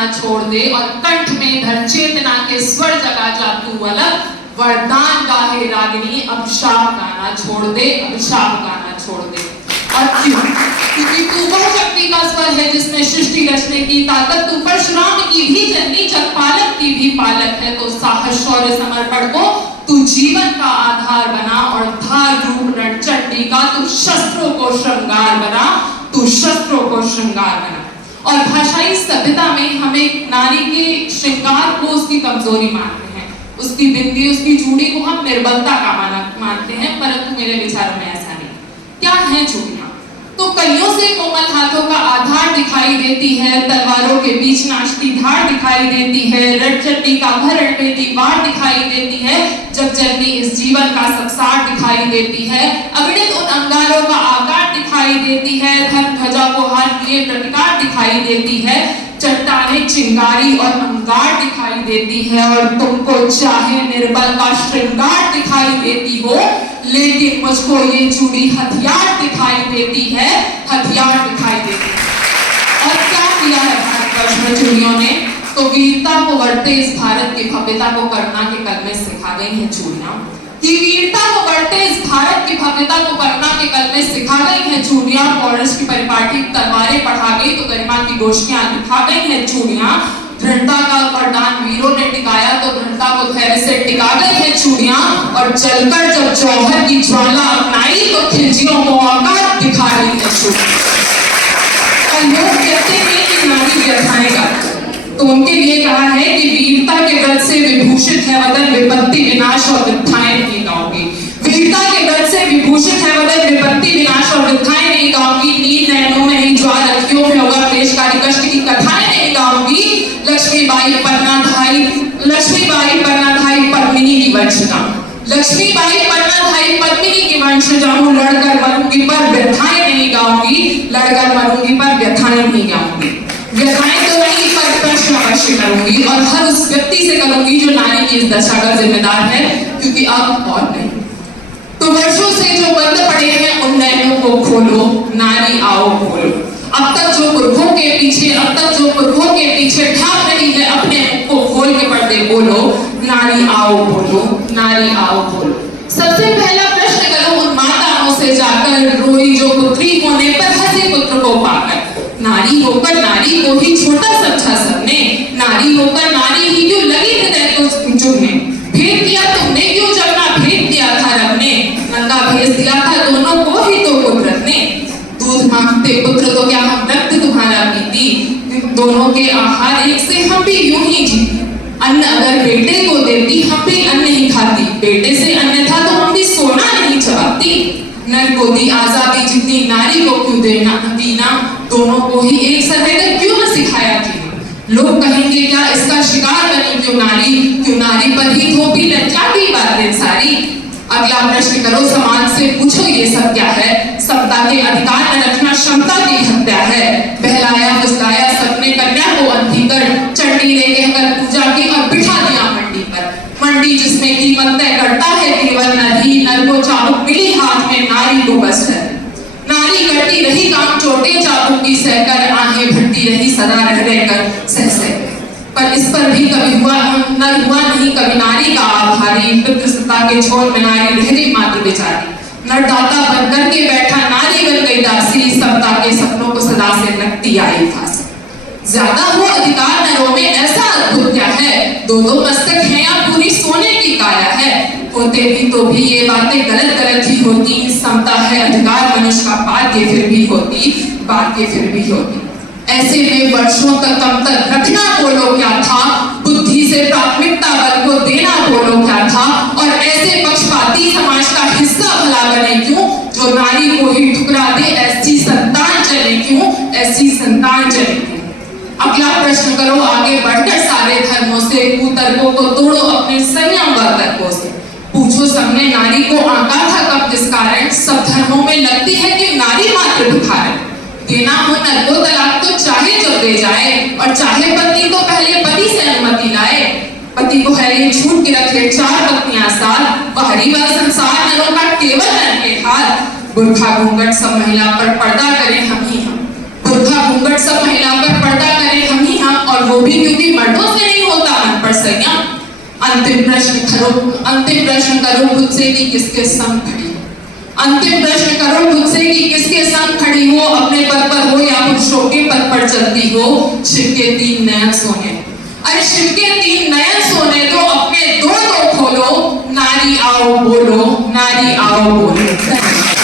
गाना छोड़ दे और कंठ में धर चेतना के स्वर जगा जा तू अलग, वरदान गाहे रागिनी अभिशाप गाना छोड़ दे, अभिशाप गाना छोड़ दे। और क्यों? क्योंकि तू वह शक्ति का स्वर है जिसमें सृष्टि रचने की ताकत, तू परशुराम की भी जननी जगपालक की भी पालक है। तो साहस शौर्य समर्पण को तू जीवन का आधार बना और धार रूप रणचंडी का तू शस्त्रों को श्रृंगार बना, तू शस्त्रों को श्रृंगार बना। और भाषाई सभ्यता में हमें नारी के श्रृंगार को उसकी कमजोरी मानते हैं, उसकी बिंदी उसकी चूड़ी को हम निर्बलता का मानते हैं, परंतु मेरे विचारों में ऐसा नहीं। क्या है चूड़ियां? तो कलियों से कोमल हाथों का आधार दिखाई देती है, तलवारों के बीच नाचती धार दिखाई देती है, रणचंडी का भरण में दीवार दिखाई देती है, जब जननी इस जीवन का सबसार दिखाई देती है, अगणित उन अंगारों का आकार दिखाई देती है, धर्म ध्वजा को हाथ लिए प्रतिकार दिखाई देती है, चट्टाने चिंगारी और अंगार दिखाई देती है, और तुमको चाहे निर्बल का श्रृंगार दिखाई देती हो, लेकिन मुझको ये चूड़ी हथियार दिखाई देती है, हथियार दिखाई देती है। और क्या किया है भारतवर्ष में चूड़ियों ने? तो वीरता को बढ़ते इस भारत की भव्यता को करुणा के कलमे सिखा गई हैं चूड़ियां, कि वीरता को बढ़ते इस भारत की भव्यता को करुणा के कलमे सिखा गई हैं चूड़ियां। पौरुष की परिपाटी तलवारें पढ़ा गई तो गरिमा की गोष्ठियां दिखा गई हैं चूड़ियां। दृढ़ता का वरदान वीरों ने टिकाया तो दृढ़ता को धैर्य से टिका गई है चूड़ियां। और जलकर जब जौहर की ज्वाला अपनाई तो खिलजियों को औकात दिखा रही है चूड़ियां। और लोग कहते हैं कि नारी व्यथाएं गाती, तो उनके लिए कहा है कि वीरता के व्रत से विभूषित है वदन, विपत्ति विनाश और व्यथाएं नहीं गाऊंगी। वीरता के व्रत से विभूषित है वदन, विपत्ति विनाश और व्यथाएं नहीं गाऊंगी। नील नैनों में ही ज्वार अखियों में होगा क्लेशकारी कष्ट की कथाएं नहीं गाऊंगी। लक्ष्मीबाई पन्नाधाई पद्मिनी की वंशजा, लक्ष्मीबाई पन्नाधाई पद्मिनी की वंशजा हूं। लड़कर मरूंगी पर व्यथाएं नहीं गाऊंगी, लड़कर मरूंगी पर व्यथाएं नहीं गाऊंगी। व्यथाएं तो नहीं पर प्रश्न अवश्य करूंगी, और हर उस व्यक्ति से करूंगी जो नारी की इस दशा का जिम्मेदार है, क्योंकि अब और नहीं। तो वर्षों से जो बंद पड़े हैं उन नैनों को खोलो, नारी आओ खोलो। अब तक जो पुरखों के पीछे ढाक रही है अपने मुख को खोल के पर्दे बोलो, नारी आओ बोलो, नारी आओ बोलो। सबसे पहला प्रश्न करो उन माताओं से जाकर, रोई जो पुत्री होने पर हंसे पुत्र को पाकर। नारी होकर नारी को ही छोटा समझा सबने, नारी होकर नारी ही क्यों लगी हृदय को चुभने। भेद दिया तुमने क्यों जब ना भेद दिया था रब ने, नंगा भेज दिया था दोनों को ही तो कुदरत ने। दूध मांगते पुत्र तो क्या हम रक्त तुम्हारा पीती, दोनों के आहार एक से हम भी यूं ही जीती। अन्न अगर बेटे को देती हम भी अन्न ही खाती, बेटे से अन्न था तो हम भी सोना नहीं चबाती। नर को दी आजादी जितनी नारी को क्यों दीना, दोनों को ही एक सा देकर क्यों न सिखाया जीना। लोग कहेंगे क्या इसका शिकार बनी क्यों नारी पर ही थोपी लज्जा की बातें सारी। अगला प्रश्न करो समाज से, पूछो ये सब क्या है। समता के अधिकार न रखना क्षमता की हत्या है। बहलाया फुसलाया सपने कन्या को अंधी कर, चंडी ने कहकर पूजा की और बिठा दिया मंडी पर। मंडी जिसमें कीमत तय करता है केवल नर ही, नर को चाबुक मिली हाथ में नारी को बस है। नारी करती रही काम चोटे चाबुक की सहकर, आहें भरती रही सदा रह रहकर सह पर इस पर भी कभी नर हुआ नहीं कभी नारी का आभारी। पितृसत्ता के छोर में नारी रह गई मातृ बेचारी। नरदाता बनकर के बैठा नारी बन गई दासी, समता के सपनों को सदा से लगती आई फांसी। ज्यादा हो अधिकार नरों में ऐसा अद्भुत क्या है, दो मस्तक हैं या पूरी सोने की काया है। होते भी तो भी ये बातें गलत ही होती, समता है अधिकार मनुष्य का बात फिर भी होती। ऐसे में वर्षों तक कम तक रखना बोलो क्या था, बुद्धि से प्राथमिकता बल को देना बोलो क्या था। और ऐसे पक्षपाती समाज का हिस्सा भला बने क्यों, जो नारी को ही ठुकरा दे। ऐसी संतान चले क्यों। अगला प्रश्न करो आगे बढ़कर सारे धर्मों से, कुतर्कों को तोड़ो अपने संयम व तर्कों से। पूछो सबने नारी को आंका था कब किस कारण, सब धर्मों में लगती है कि नारी मात्र भिखारन। देना हो नर को तलाक तो चाहे जो दे जाए, और चाहे पत्नी तो पहले पति से अनुमति लाए। पति को है ये छूट के रखे 4 पत्नियां साथ, बाहरी व संसार नरों का केवल नर के हाथ। बुर्खा घूंघट सब महिला पर पर्दा करें हम ही हम, बुर्खा घूंघट सब महिला पर पर्दा करें हम ही हम। और वो भी क्योंकि मर्दों से नहीं होता मन पर संयम। अंतिम प्रश्न करो खुद से कि किसके संग खड़ी हो। अंतिम प्रश्न करो खुद से कि किसके संग खड़ी हो, अपने पद पर हो या पुरुषों के पद पर चलती हो। शिव के 3 नयन सोने, अरे शिव के 3 नयन सोने तो अपने दो खोलो, नारी आओ बोलो, नारी आओ बोलो।